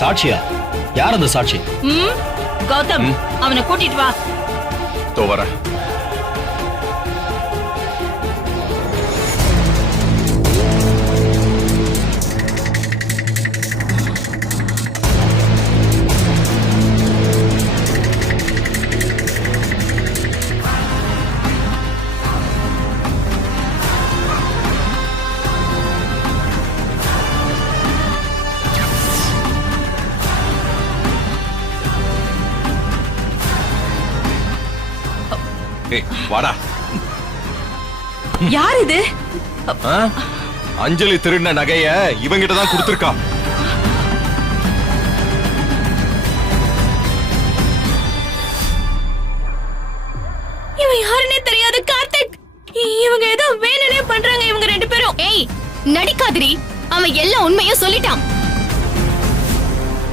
சாட்சியா? யார் அந்த சாட்சி? கௌதம், அவனை கூட்டிட்டு வா. தோ வர. வாடா. யார் இது? அஞ்சலி திருடின நகைய இவங்கிட்ட தான் கொடுத்திருக்கா.